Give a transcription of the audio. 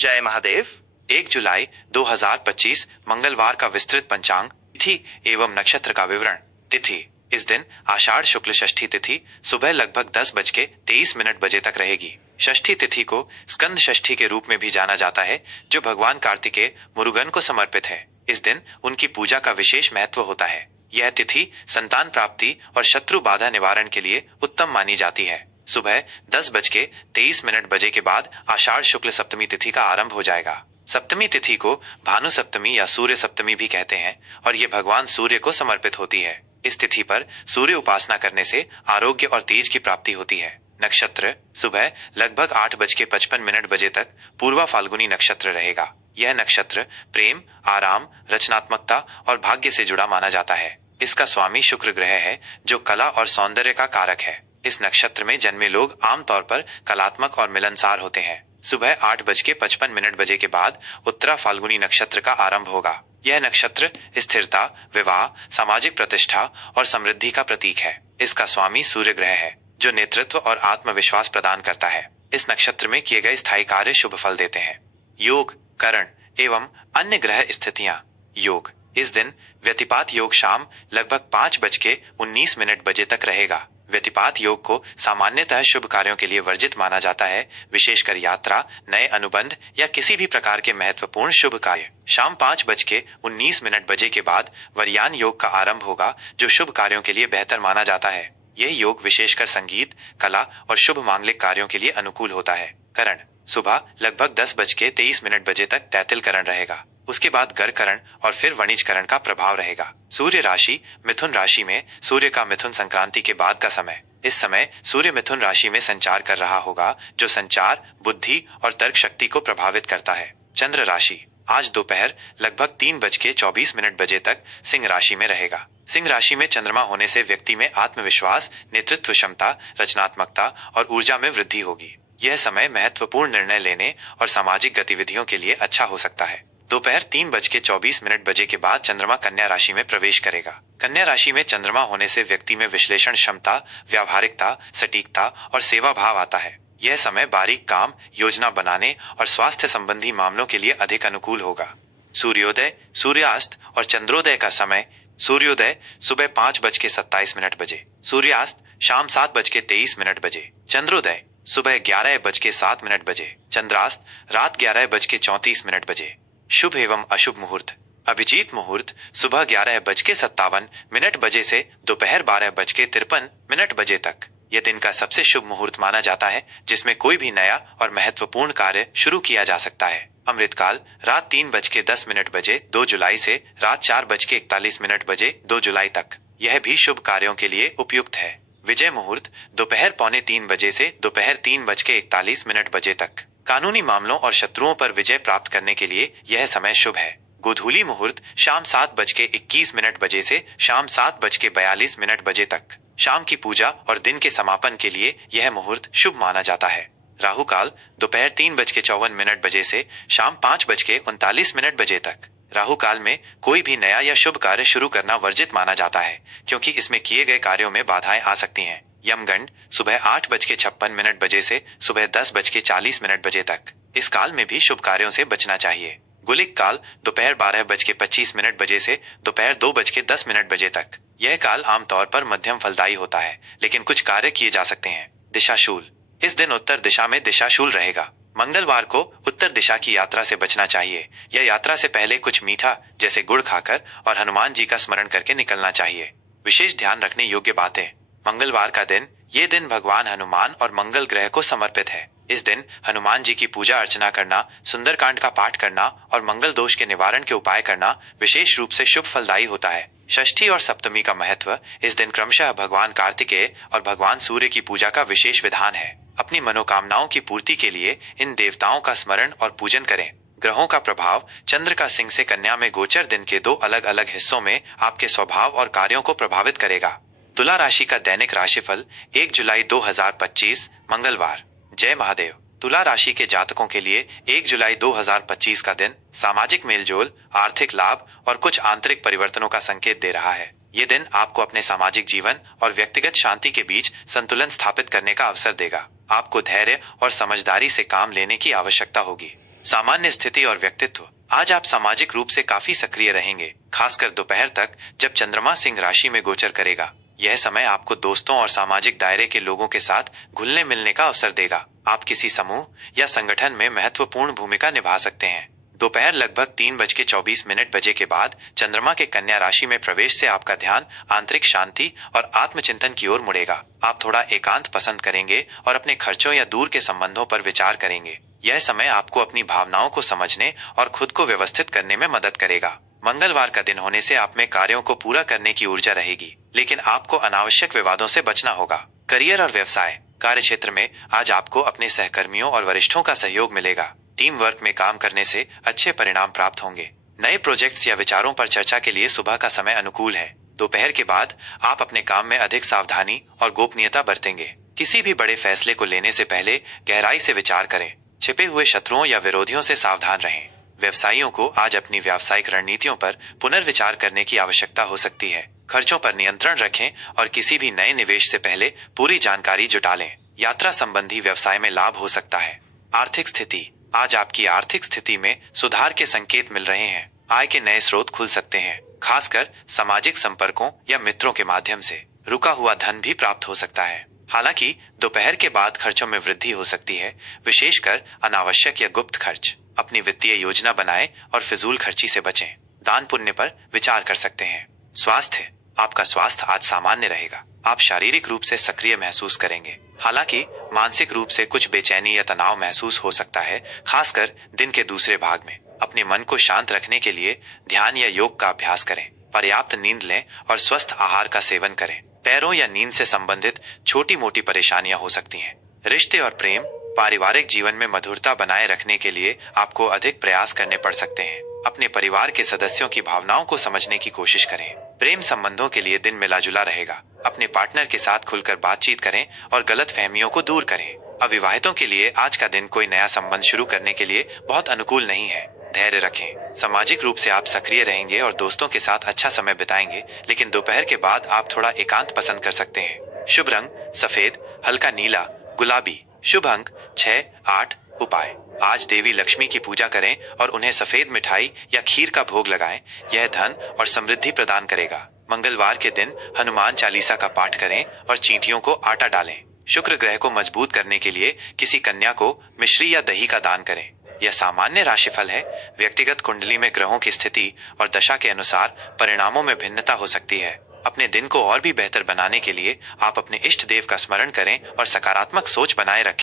जय महादेव। 1 जुलाई 2025 मंगलवार का विस्तृत पंचांग, तिथि एवं नक्षत्र का विवरण। तिथि इस दिन आषाढ़ शुक्ल षष्ठी तिथि सुबह लगभग 10:23 बजे तक रहेगी। षष्ठी तिथि को स्कंद षष्ठी के रूप में भी जाना जाता है, जो भगवान कार्तिकेय मुरुगन को समर्पित है। इस दिन उनकी पूजा का विशेष महत्व होता है। यह तिथि संतान प्राप्ति और शत्रु बाधा निवारण के लिए उत्तम मानी जाती है। सुबह 10:23 बजे के बाद आषाढ़ शुक्ल सप्तमी तिथि का आरंभ हो जाएगा। सप्तमी तिथि को भानु सप्तमी या सूर्य सप्तमी भी कहते हैं और ये भगवान सूर्य को समर्पित होती है। इस तिथि पर सूर्य उपासना करने से आरोग्य और तेज की प्राप्ति होती है। नक्षत्र सुबह लगभग 8:55 बजे तक पूर्वा फाल्गुनी नक्षत्र रहेगा। यह नक्षत्र प्रेम, आराम, रचनात्मकता और भाग्य से जुड़ा माना जाता है। इसका स्वामी शुक्र ग्रह है, जो कला और सौंदर्य का कारक है। इस नक्षत्र में जन्मे लोग आमतौर पर कलात्मक और मिलनसार होते हैं। सुबह 8:55 बजे के बाद उत्तरा फाल्गुनी नक्षत्र का आरंभ होगा। यह नक्षत्र स्थिरता, विवाह, सामाजिक प्रतिष्ठा और समृद्धि का प्रतीक है। इसका स्वामी सूर्य ग्रह है, जो नेतृत्व और आत्मविश्वास प्रदान करता है। इस नक्षत्र में किए गए स्थायी कार्य शुभ फल देते हैं। योग, करण एवं अन्य ग्रह स्थितियां। योग इस दिन व्यतिपात योग शाम लगभग 5:19 बजे तक रहेगा। व्यतिपात योग को सामान्यतः शुभ कार्यों के लिए वर्जित माना जाता है, विशेषकर यात्रा, नए अनुबंध या किसी भी प्रकार के महत्वपूर्ण शुभ कार्य। शाम 5:19 बजे के बाद वरयान योग का आरंभ होगा, जो शुभ कार्यों के लिए बेहतर माना जाता है। यह योग विशेषकर संगीत, कला और शुभ मांगलिक कार्यों के लिए अनुकूल होता है। करण सुबह लगभग 10:23 बजे तक तैतिल करण रहेगा। उसके बाद गर करण और फिर वणिज करण का प्रभाव रहेगा। सूर्य राशि मिथुन राशि में सूर्य का मिथुन संक्रांति के बाद का समय। इस समय सूर्य मिथुन राशि में संचार कर रहा होगा, जो संचार, बुद्धि और तर्क शक्ति को प्रभावित करता है। चंद्र राशि आज दोपहर लगभग 3:24 बजे तक सिंह राशि में रहेगा। सिंह राशि में चंद्रमा होने से व्यक्ति में आत्मविश्वास, नेतृत्व क्षमता, रचनात्मकता और ऊर्जा में वृद्धि होगी। यह समय महत्वपूर्ण निर्णय लेने और सामाजिक गतिविधियों के लिए अच्छा हो सकता है। दोपहर 3:24 बजे के बाद चंद्रमा कन्या राशि में प्रवेश करेगा। कन्या राशि में चंद्रमा होने से व्यक्ति में विश्लेषण क्षमता, व्यावहारिकता, सटीकता और सेवा भाव आता है। यह समय बारीक काम, योजना बनाने और स्वास्थ्य संबंधी मामलों के लिए अधिक अनुकूल होगा। सूर्योदय, सूर्यास्त और चंद्रोदय का समय। सूर्योदय सुबह 5:27 बजे, सूर्यास्त शाम 7:23 बजे, चंद्रोदय सुबह 11:07 बजे, चंद्रास्त रात 11:34 बजे। शुभ एवं अशुभ मुहूर्त। अभिजीत मुहूर्त सुबह 11:57 बजे से दोपहर 12:53 बजे तक। यह दिन का सबसे शुभ मुहूर्त माना जाता है, जिसमें कोई भी नया और महत्वपूर्ण कार्य शुरू किया जा सकता है। अमृतकाल रात 3:10 बजे 2 जुलाई से रात 4:41 बजे 2 जुलाई तक। यह भी शुभ कार्यों के लिए उपयुक्त है। विजय मुहूर्त दोपहर 2:45 बजे से दोपहर 3:41 बजे तक। कानूनी मामलों और शत्रुओं पर विजय प्राप्त करने के लिए यह समय शुभ है। गोधूली मुहूर्त शाम 7:21 बजे से शाम 7:42 बजे तक। शाम की पूजा और दिन के समापन के लिए यह मुहूर्त शुभ माना जाता है। राहु काल दोपहर 3:54 बजे से शाम 5:39 बजे तक। राहु काल में कोई भी नया या शुभ कार्य शुरू करना वर्जित माना जाता है, क्योंकि इसमें किए गए कार्यों में बाधाएं आ सकती हैं। यमगंड सुबह 8:56 बजे से सुबह 10:40 बजे तक। इस काल में भी शुभ कार्यों से बचना चाहिए। गुलिक काल दोपहर 12:25 बजे से दोपहर 2:10 बजे तक। यह काल आमतौर पर मध्यम फलदायी होता है, लेकिन कुछ कार्य किए जा सकते हैं। दिशाशूल इस दिन उत्तर दिशा में दिशाशूल रहेगा। मंगलवार को उत्तर दिशा की यात्रा से बचना चाहिए या यात्रा से पहले कुछ मीठा जैसे गुड़ खाकर और हनुमान जी का स्मरण करके निकलना चाहिए। विशेष ध्यान रखने योग्य बातें। मंगलवार का दिन, ये दिन भगवान हनुमान और मंगल ग्रह को समर्पित है। इस दिन हनुमान जी की पूजा अर्चना करना, सुंदरकांड का पाठ करना और मंगल दोष के निवारण के उपाय करना विशेष रूप से शुभ फलदायी होता है। षष्ठी और सप्तमी का महत्व। इस दिन क्रमशः भगवान कार्तिकेय और भगवान सूर्य की पूजा का विशेष विधान है। अपनी मनोकामनाओं की पूर्ति के लिए इन देवताओं का स्मरण और पूजन करें। ग्रहों का प्रभाव। चंद्र का सिंह से कन्या में गोचर दिन के 2 अलग अलग हिस्सों में आपके स्वभाव और कार्यों को प्रभावित करेगा। तुला राशि का दैनिक राशिफल 1 जुलाई 2025 मंगलवार। जय महादेव। तुला राशि के जातकों के लिए 1 जुलाई 2025 का दिन सामाजिक मेलजोल, आर्थिक लाभ और कुछ आंतरिक परिवर्तनों का संकेत दे रहा है। ये दिन आपको अपने सामाजिक जीवन और व्यक्तिगत शांति के बीच संतुलन स्थापित करने का अवसर देगा। आपको धैर्य और समझदारी से काम लेने की आवश्यकता होगी। सामान्य स्थिति और व्यक्तित्व। आज आप सामाजिक रूप से काफी सक्रिय रहेंगे, खासकर दोपहर तक जब चंद्रमा सिंह राशि में गोचर करेगा। यह समय आपको दोस्तों और सामाजिक दायरे के लोगों के साथ घुलने मिलने का अवसर देगा। आप किसी समूह या संगठन में महत्वपूर्ण भूमिका निभा सकते हैं। दोपहर लगभग 3:24 बजे के बाद चंद्रमा के कन्या राशि में प्रवेश से आपका ध्यान आंतरिक शांति और आत्मचिंतन की ओर मुड़ेगा। आप थोड़ा एकांत पसंद करेंगे और अपने खर्चों या दूर के संबंधों पर विचार करेंगे। यह समय आपको अपनी भावनाओं को समझने और खुद को व्यवस्थित करने में मदद करेगा। मंगलवार का दिन होने से आप में कार्यों को पूरा करने की ऊर्जा रहेगी, लेकिन आपको अनावश्यक विवादों से बचना होगा। करियर और व्यवसाय। कार्य क्षेत्र में आज आपको अपने सहकर्मियों और वरिष्ठों का सहयोग मिलेगा। टीम वर्क में काम करने से अच्छे परिणाम प्राप्त होंगे। नए प्रोजेक्ट्स या विचारों पर चर्चा के लिए सुबह का समय अनुकूल है। दोपहर के बाद आप अपने काम में अधिक सावधानी और गोपनीयता बरतेंगे। किसी भी बड़े फैसले को लेने से पहले गहराई से विचार करें। छिपे हुए शत्रुओं या विरोधियों से सावधान रहें। व्यवसायियों को आज अपनी व्यावसायिक रणनीतियों पर पुनर्विचार करने की आवश्यकता हो सकती है। खर्चों पर नियंत्रण रखें और किसी भी नए निवेश से पहले पूरी जानकारी जुटा लें। यात्रा संबंधी व्यवसाय में लाभ हो सकता है। आर्थिक स्थिति। आज आपकी आर्थिक स्थिति में सुधार के संकेत मिल रहे हैं। आय के नए स्रोत खुल सकते हैं, खासकर सामाजिक संपर्कों या मित्रों के माध्यम से। रुका हुआ धन भी प्राप्त हो सकता है। हालांकि दोपहर के बाद खर्चों में वृद्धि हो सकती है, विशेषकर अनावश्यक या गुप्त खर्च। अपनी वित्तीय योजना बनाएं और फिजूल खर्ची से बचें। दान पुण्य पर विचार कर सकते हैं। स्वास्थ्य। आपका स्वास्थ्य आज सामान्य रहेगा। आप शारीरिक रूप से सक्रिय महसूस करेंगे, हालांकि मानसिक रूप से कुछ बेचैनी या तनाव महसूस हो सकता है, खासकर दिन के दूसरे भाग में। अपने मन को शांत रखने के लिए ध्यान या योग का अभ्यास करें। पर्याप्त नींद लें और स्वस्थ आहार का सेवन करें। पैरों या नींद से संबंधित छोटी मोटी परेशानियां हो सकती हैं। रिश्ते और प्रेम। पारिवारिक जीवन में मधुरता बनाए रखने के लिए आपको अधिक प्रयास करने पड़ सकते हैं। अपने परिवार के सदस्यों की भावनाओं को समझने की कोशिश करें। प्रेम संबंधों के लिए दिन मिला जुला रहेगा। अपने पार्टनर के साथ खुलकर बातचीत करें और गलत फहमियों को दूर करें। अविवाहितों के लिए आज का दिन कोई नया संबंध शुरू करने के लिए बहुत अनुकूल नहीं है। धैर्य रखें। सामाजिक रूप से आप सक्रिय रहेंगे और दोस्तों के साथ अच्छा समय बिताएंगे, लेकिन दोपहर के बाद आप थोड़ा एकांत पसंद कर सकते हैं। शुभ रंग सफेद, हल्का नीला, गुलाबी। शुभ अंक 6, 8। उपाय। आज देवी लक्ष्मी की पूजा करें और उन्हें सफेद मिठाई या खीर का भोग लगाएं। यह धन और समृद्धि प्रदान करेगा। मंगलवार के दिन हनुमान चालीसा का पाठ करें और चींटियों को आटा डालें। शुक्र ग्रह को मजबूत करने के लिए किसी कन्या को मिश्री या दही का दान करें। यह सामान्य राशिफल है। व्यक्तिगत कुंडली में ग्रहों की स्थिति और दशा के अनुसार परिणामों में भिन्नता हो सकती है। अपने दिन को और भी बेहतर बनाने के लिए आप अपने इष्ट देव का स्मरण करें और सकारात्मक सोच बनाए रखें।